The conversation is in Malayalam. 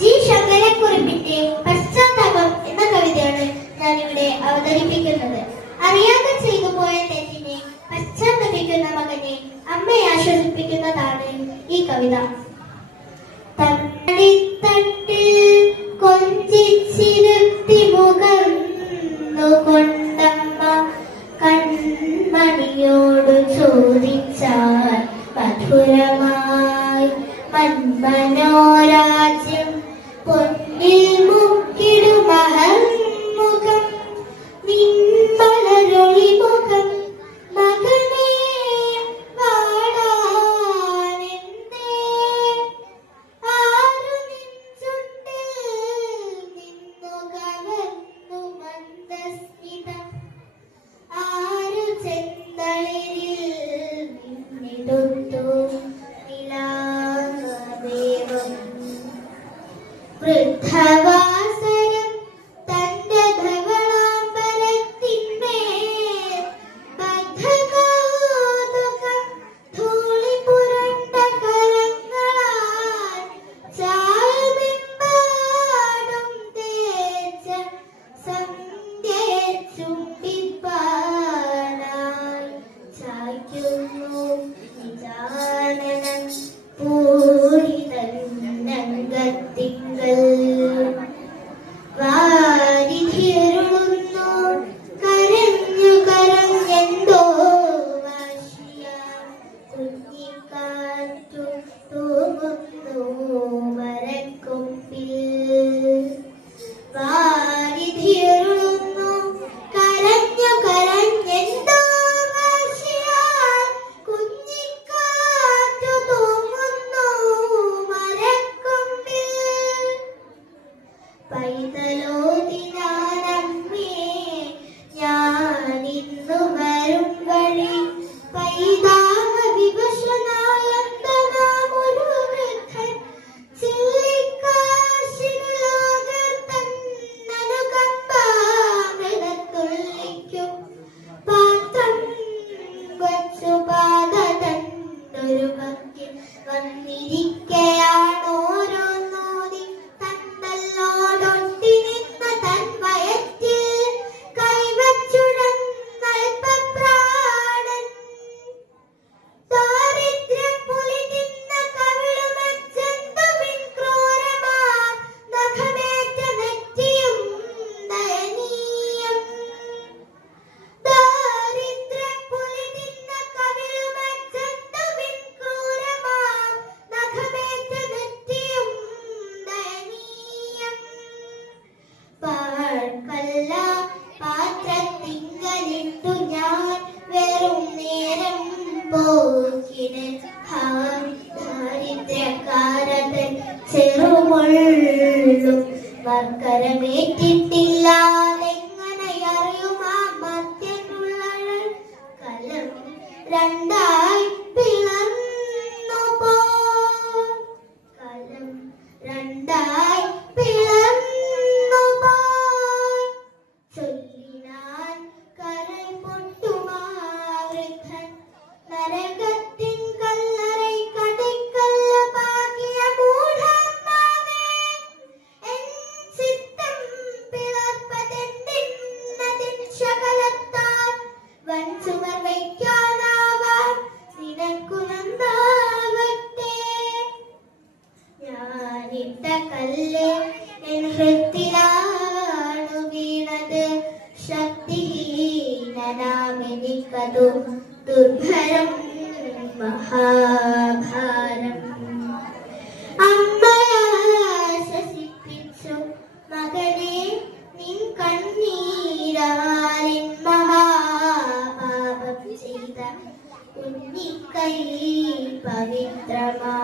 ജി ശങ്കരക്കുറുപ്പിന്റെ പശ്ചാത്താപം എന്ന കവിതയാണ് ഞാനിവിടെ അവതരിപ്പിക്കുന്നത്. അറിയാതെ ചെയ്തു പോയ തെറ്റിനെ പശ്ചാത്തപിക്കുന്ന മകനെ അമ്മയെ ആശ്വസിപ്പിക്കുന്നതാണ് ഈ കവിത. തട്ടിത്തട്ടിൽ കൊഞ്ചിച്ചിരുത്തി മുഖർന്നുകൊണ്ടമ്മ കൺമണിയോട് ചോദിച്ചാൽ മധുരമായി മന്മനോരാജ്യം പൊന്നിൽ മുക്കിടുമഹർമുഖം നിൻമലരൊളി മുഖം മകനേ വാടാനെന്തേ ആരു നിൻചുണ്ടിൽ നിന്നു കവർന്നു മന്ദസ്മിതം ആരു ചെന്തളിരിൽ നിന്നെടുത്തു നിലാദേവം വൃദ്ധവാസരം തന്റെ ധവളാംബരത്തിന്മേൽ ബദ്ധകൗതുകം ധൂളി പുരണ്ട കരങ്ങളാൽ ചാൽബിംബാടും തേച്ച സന്ധ്യയെ ചുംബിപ്പാനായി ചായ്ക്കുന്നു നിജാനനം പൂരിതന്നംഗത്തിങ്കൽ വാരിധിരുളുന്നു കരഞ്ഞു കരഞ്ഞെന്തോ വാശിയാൽ കുഞ്ഞിക്കാറ്റു തൂങ്ങുന്നു മരക്കൊമ്പിൽ വാരിധിരുളുന്നു കരഞ്ഞു കരഞ്ഞെന്തോ വാശിയാൽ കുഞ്ഞിക്കാറ്റു തൂങ്ങുന്നു മരക്കൊമ്പിൽ പൈതലോതിനാനമ്മേ ഞാനിന്നു വരും വഴി പൈതാഹ വിവശനായൊരു വൃദ്ധൻ ചില്ലിക്കാശിനുലോകർത്തന്നനുകമ്പാമൃതത്തുള്ളിക്കും പാത്രം വച്ചു പാത തന്നൊരു ഭക്തി വന്നിരിക്കയാണോരോന്നോതി തന്നല്ലോടൊട്ടി നിന്ന തൻ വയറ്റിൽ കൈവച്ചുടന്നൽപപ്രാണൻ ദാരിദ്ര്യം പുലി നിന്ന കവിളുമച്ചന്തുവിൻ ക്രൂരമാം നഖമേറ്റ നെറ്റിയും ദയനീയം ദാരിദ്ര്യം പുലി നിന്ന കവിളുമച്ചന്തുവിൻ ക്രൂരമാം നഖമേറ്റ നെറ്റിയും ദയനീയം പാഴ്ക്കല്ല പാത്രത്തിങ്കലിട്ടു ഞാൻ വെറും നേരം പോക്കിന് ദാരിദ്ര്യക്കാരതൻ ചെറുമുള്ളും വർക്കരമേറ്റിട്ടില്ലാതെങ്ങനെ അറിയുമാ മധ്യനുള്ള കലം രണ്ടായി പിളർന്നു പോ കലം രണ്ടായി പിളർന്നു പോ ചൊല്ലിനാൻ കരൾ പൊട്ടുമാവൃദ്ധൻ നരകത്തിൻ കല്ലറൈ കടിക്കല്ല പാകിയ മൂഢാത്മാവേ എൻ ചിത്തം പിളർപ്പതെന്തിന്നതിൻ ശകലത്താൽ വൻചുമർ വയ്ക്കാനാവാൻ നിനക്കു നന്നാവട്ടെ ഞാനിട്ട കല്ല് എൻ ഹൃത്തിലാണു വീണത് ശക്തിഹീനനാമെനിക്കതു ദുർഭരം മഹാഭാരം അമ്മയാശ്വസിപ്പിച്ചു മകനെ നിൻ കണ്ണീരാലിൻ മഹാപാപം ചെയ്ത കുഞ്ഞിക്കൈ പവിത്രമാ